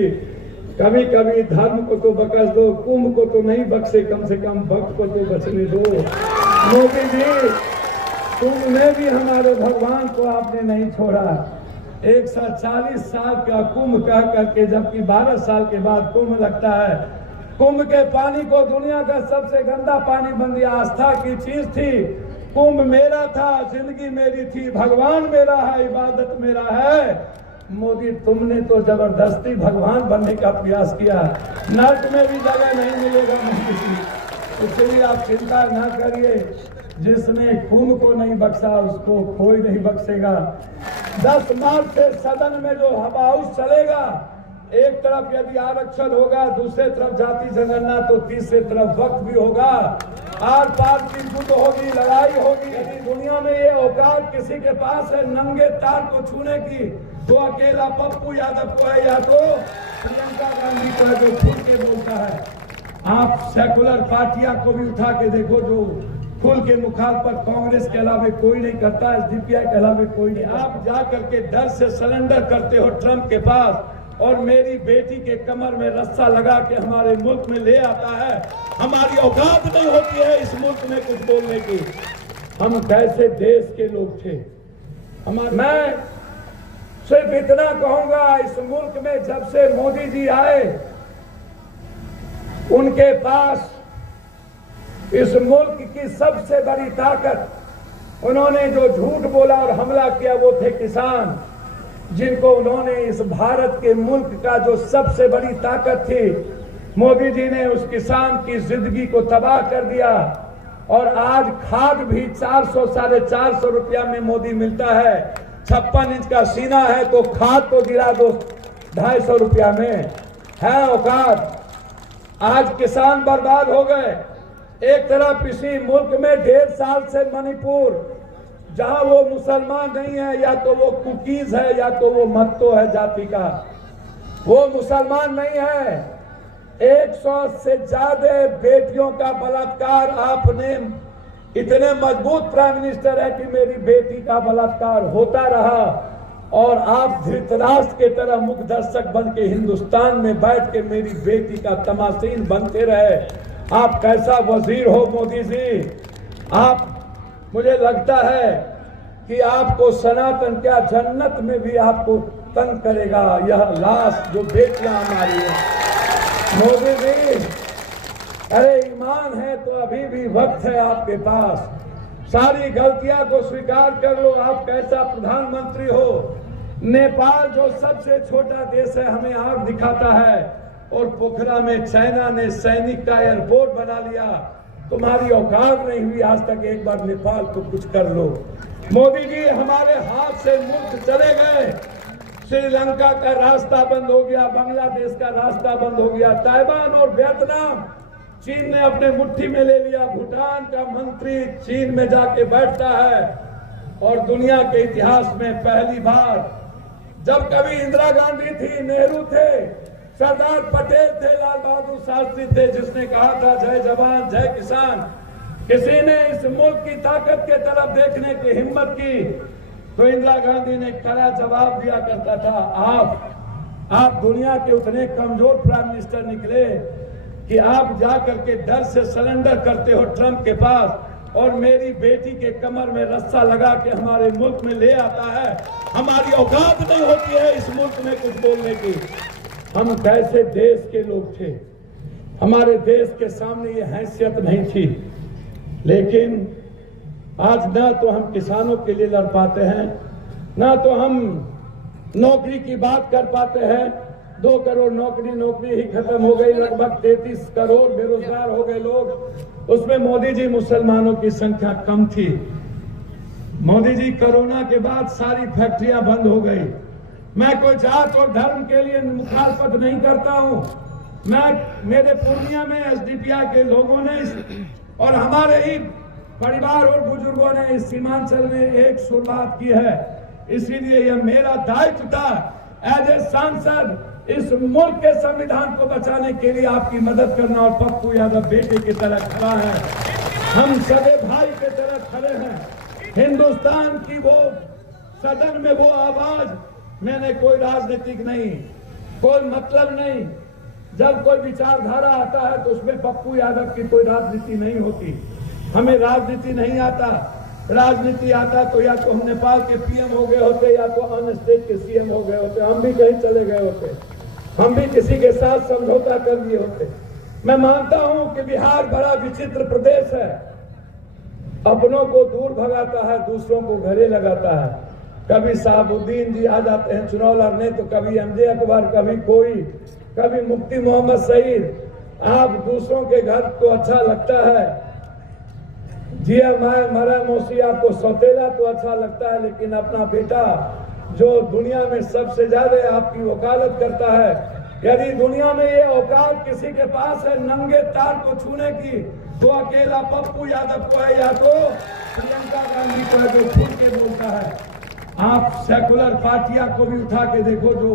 कि कभी कभी धर्म को तो बख्श दो, कुंभ को तो नहीं बख्शे, कम से कम भक्त को तो बचने दो। मोदी जी, कुंभ में भी हमारे भगवान को आपने नहीं छोड़ा। 140 साल का कुंभ कह करके, जबकि 12 साल के बाद कुंभ लगता है। कुंभ के पानी को दुनिया का सबसे गंदा पानी बन दिया। आस्था की चीज थी, कुंभ मेरा था, जिंदगी मेरी थी, भगवान मेरा है, इबादत मेरा है। मोदी, तुमने तो जबरदस्ती भगवान बनने का प्रयास किया। नर्क में भी जगह नहीं मिलेगा मोदी जी, इसलिए आप चिंता ना करिए। जिसने खून को नहीं बख्शा उसको कोई नहीं बख्शेगा। 10 मार्च से सदन में जो हवाउस चलेगा, एक तरफ यदि आरक्षण होगा, दूसरे तरफ जाति जनगणना, तो तीसरे तरफ वक्त भी होगा। आर पार की युद्ध होगी, लड़ाई होगी। यदि दुनिया में ये औकात किसी के पास है नंगे तार को छूने की, तो अकेला पप्पू यादव को है, या तो प्रियंका गांधी को है, जो खुल के बोलता है। आप सेकुलर पार्टियां को भी उठा के देखो, जो खुल के मुखालफत कांग्रेस के अलावे कोई नहीं करता, एसडीपीआई के अलावे कोई नहीं। आप जा करके डर से सरेंडर करते हो ट्रंप के पास, और मेरी बेटी के कमर में रस्सा लगा के हमारे मुल्क में ले आता है। हमारी औकात नहीं होती है इस मुल्क में कुछ बोलने की। हम कैसे देश के लोग थे। मैं सिर्फ इतना कहूंगा, इस मुल्क में जब से मोदी जी आए, उनके पास इस मुल्क की सबसे बड़ी ताकत, उन्होंने जो झूठ बोला और हमला किया, वो थे किसान, जिनको उन्होंने इस भारत के मुल्क का जो सबसे बड़ी ताकत थी, मोदी जी ने उस किसान की जिंदगी को तबाह कर दिया। और आज खाद भी 400 साढ़े 400 रुपया में मोदी मिलता है। 56 इंच का सीना है तो खाद तो गिरा दो 250 रुपया में, है औकात। आज किसान बर्बाद हो गए। एक तरफ इसी मुल्क में 1.5 साल से मणिपुर, जहां वो मुसलमान नहीं है, या तो वो कुकीज है या तो वो मत्तो है जाति का, वो मुसलमान नहीं है। 100 से ज्यादा बेटियों का बलात्कार, आपने इतने मजबूत प्राइम मिनिस्टर है कि मेरी बेटी का बलात्कार होता रहा, और आप धृतराष्ट्र के तरह मुख्य दर्शक बन के हिंदुस्तान में बैठ के मेरी बेटी का तमाशीन बनते रहे। आप कैसा वजीर हो मोदी जी। आप, मुझे लगता है कि आपको सनातन क्या जन्नत में भी आपको तंग करेगा यह लाश जो बेटियां हमारी है। मोदी जी, अरे ईमान है तो अभी भी वक्त है आपके पास। सारी गलतियां को स्वीकार कर लो। आप कैसा प्रधानमंत्री हो। नेपाल जो सबसे छोटा देश है हमें आग दिखाता है, और पोखरा में चाइना ने सैनिक का एयरपोर्ट बना लिया। तुम्हारी औकात नहीं हुई आज तक एक बार नेपाल को कुछ कर लो। मोदी जी, हमारे हाथ से मुल्क चले गए। श्रीलंका का रास्ता बंद हो गया, बांग्लादेश का रास्ता बंद हो गया, ताइवान और वियतनाम चीन ने अपने मुट्ठी में ले लिया। भूटान का मंत्री चीन में जाके बैठता है। और दुनिया के इतिहास में पहली बार, जब कभी इंदिरा गांधी थी, नेहरू थे, सरदार पटेल थे, लाल बहादुर शास्त्री थे, जिसने कहा था जय जवान जय किसान, किसी ने इस मुल्क की ताकत के तरफ देखने की हिम्मत की तो इंदिरा गांधी ने कड़ा जवाब दिया करता था। आप दुनिया के उतने कमजोर प्राइम मिनिस्टर निकले कि आप जा करके डर से सरेंडर करते हो ट्रंप के पास, और मेरी बेटी के कमर में रस्सा लगा के हमारे मुल्क में ले आता है। हमारी औकात नहीं होती है इस मुल्क में कुछ बोलने की। हम कैसे देश के लोग थे। हमारे देश के सामने ये हैसियत नहीं थी। लेकिन आज ना तो हम किसानों के लिए लड़ पाते हैं, ना तो हम नौकरी की बात कर पाते हैं। 2 करोड़ नौकरी ही खत्म हो गई। लगभग 33 करोड़ बेरोजगार हो गए लोग। उसमें मोदी जी मुसलमानों की संख्या कम थी। मोदी जी, कोरोना के बाद सारी फैक्ट्रियां बंद हो गई। मैं कोई जात और धर्म के लिए मुखालफत नहीं करता हूं। मेरे पूर्णिया में एसडीपीआई के लोगों ने और हमारे ही परिवार और बुजुर्गों ने इस सीमांचल में एक शुरुआत की है। इसीलिए यह मेरा दायित्व था एज ए सांसद इस मुल्क के संविधान को बचाने के लिए आपकी मदद करना। और पप्पू यादव बेटे की तरह खड़ा है, हम सगे भाई की तरह खड़े हैं। हिंदुस्तान की वो सदन में वो आवाज, मैंने कोई राजनीतिक नहीं, कोई मतलब नहीं। जब कोई विचारधारा आता है तो उसमें पप्पू यादव की कोई राजनीति नहीं होती। हमें राजनीति नहीं आता। राजनीति आता तो या तो हम नेपाल के पीएम हो गए होते या तो अन्य स्टेट के सीएम हो गए होते, हम भी कहीं चले गए होते, हम भी किसी के साथ समझौता कर दिए होते। मैं मानता हूं कि बिहार बड़ा विचित्र प्रदेश है, अपनों को दूर भगाता है, दूसरों को घरे लगाता है। कभी साहबुद्दीन जी आ जाते हैं चुनाव लड़ने तो कभी एमजे अकबर, कभी कोई, कभी मुफ्ती मोहम्मद सईद। आप दूसरों के घर तो अच्छा लगता है, जिया माए मरा मौसी आपको सौतेला तो अच्छा लगता है, लेकिन अपना बेटा जो दुनिया में सबसे ज्यादा आपकी वकालत करता है, यदि दुनिया में ये औकात किसी के पास है नंगे तार को छूने की, तो अकेला पप्पू यादव को है या तो प्रियंका गांधी को है जो खुल के बोलता है। आप सेकुलर पार्टियां को भी उठा के देखो जो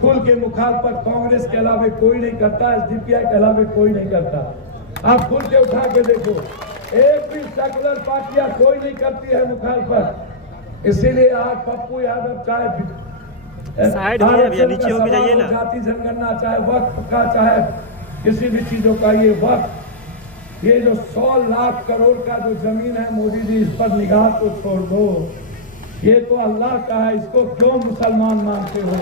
खुल के मुखालफत कांग्रेस के अलावा कोई नहीं करता, एसडीपीआई के अलावा कोई नहीं करता। आप खुल के उठा के देखो, एक भी सेकुलर पार्टियां कोई नहीं करती है मुखालफत। इसीलिए आज पप्पू यादव चाहे साइड में नीचे होके जाइए ना, जाति जनगणना चाहे वक्त का चाहे किसी भी चीजों का, ये वक्त ये जो 100 लाख करोड़ का जो जमीन है मोदी जी, इस पर निगाह को छोड़ दो। ये तो अल्लाह का है, इसको क्यों मुसलमान मानते हो?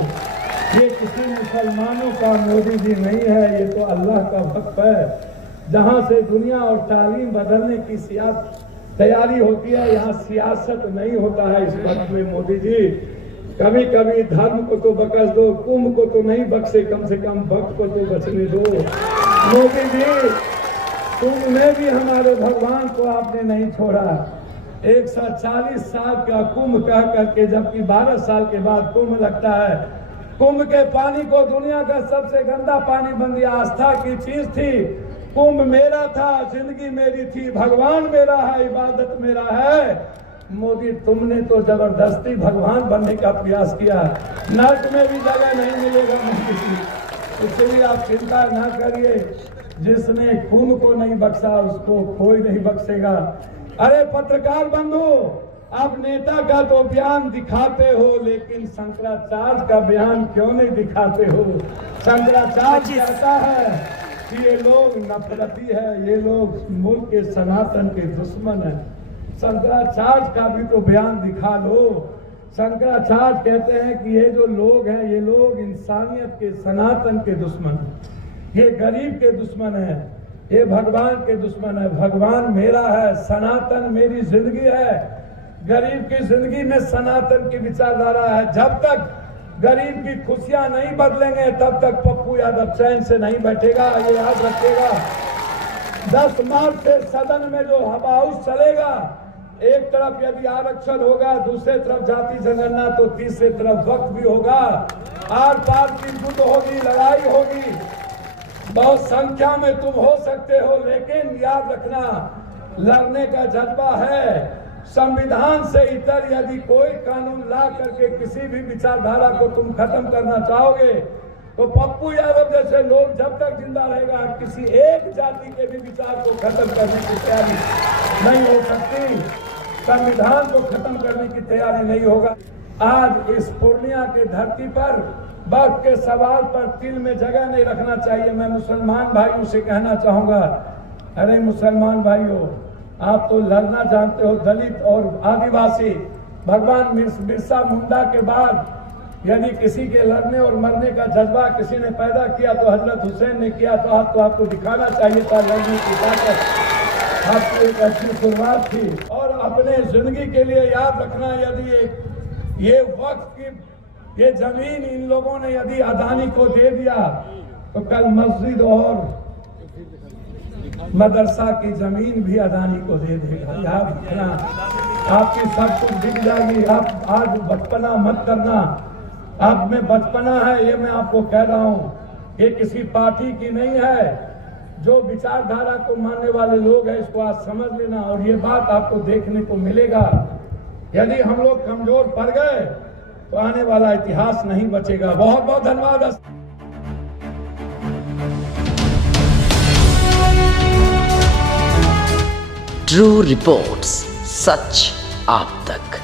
ये किसी मुसलमानों का मोदी जी नहीं है, ये तो अल्लाह का वक्त है। जहां से दुनिया और तालीम बदलने की तैयारी होती है, यहाँ सियासत नहीं होता है। इस वक्त में मोदी जी कभी कभी धर्म को तो बख्श दो, कुंभ को तो नहीं बख्शे, कम से कम वक्त को तो बचने दो। मोदी जी कुंभ में भी हमारे भगवान को आपने नहीं छोड़ा। 140 साल का कुंभ कह करके, जबकि 12 साल के बाद कुंभ लगता है। कुंभ के पानी को दुनिया का सबसे गंदा पानी बन दिया। आस्था की चीज थी, कुंभ मेरा था, जिंदगी मेरी थी, भगवान मेरा है, इबादत मेरा है। मोदी तुमने तो जबरदस्ती भगवान बनने का प्रयास किया। नर्क में भी जगह नहीं मिलेगा मोदी जी, इसलिए आप चिंता ना करिए। जिसने कुंभ को नहीं बख्शा उसको कोई नहीं बख्शेगा। अरे पत्रकार बंधु, आप नेता का तो बयान दिखाते हो, लेकिन शंकराचार्य का बयान क्यों नहीं दिखाते हो? शंकराचार्य कहता है कि ये लोग नफरती है, ये लोग मुल्क के सनातन के दुश्मन है। शंकराचार्य का भी तो बयान दिखा लो। शंकराचार्य कहते हैं कि ये जो लोग हैं, ये लोग इंसानियत के सनातन के दुश्मन हैं, ये गरीब के दुश्मन है, ये भगवान के दुश्मन है। भगवान मेरा है, सनातन मेरी जिंदगी है। गरीब की जिंदगी में सनातन की विचारधारा है। जब तक गरीब की खुशियां नहीं बदलेंगे तब तक पप्पू यादव चैन से नहीं बैठेगा, ये याद रखिएगा। 10 मार्च से सदन में जो हवा हाउस चलेगा, एक तरफ यदि आरक्षण होगा, दूसरे तरफ जाति जनगणना, तो तीसरे तरफ वक्त भी होगा। आर पार की युद्ध होगी, लड़ाई होगी। बहुत संख्या में तुम हो सकते हो, लेकिन याद रखना लड़ने का जज्बा है। संविधान से इतर यदि कोई कानून ला करके किसी भी विचारधारा को तुम खत्म करना चाहोगे, तो पप्पू यादव जैसे लोग जब तक जिंदा रहेगा, किसी एक जाति के भी विचार को खत्म करने की तैयारी नहीं हो सकती। संविधान को खत्म करने की तैयारी नहीं होगा। आज इस पूर्णिया के धरती पर वक्त के सवाल पर तिल में जगह नहीं रखना चाहिए। मैं मुसलमान भाइयों से कहना चाहूंगा, अरे मुसलमान भाइयों, आप तो लड़ना जानते हो, दलित और आदिवासी। भगवान बिरसा मुंडा के बाद यदि किसी के लड़ने और मरने का जज्बा किसी ने पैदा किया तो हजरत हुसैन ने किया। तो आपको दिखाना चाहिए था लड़ने की ताकत। आपकी एक अच्छी शुरुआत थी। और अपने जिंदगी के लिए याद रखना, यदि ये वक्त की ये जमीन इन लोगों ने यदि अदानी को दे दिया, तो कल मस्जिद और मदरसा की जमीन भी अदानी को दे देगा। याद रखना, आपकी सब कुछ दिख जाएगी। आप आज बचपना मत करना। आप में बचपना है, ये मैं आपको कह रहा हूँ। ये किसी पार्टी की नहीं है। जो विचारधारा को मानने वाले लोग हैं, इसको आज समझ लेना। और ये बात आपको देखने को मिलेगा, यदि हम लोग कमजोर पड़ गए तो आने वाला इतिहास नहीं बचेगा। बहुत बहुत धन्यवाद। ट्रू रिपोर्ट्स, सच आप तक।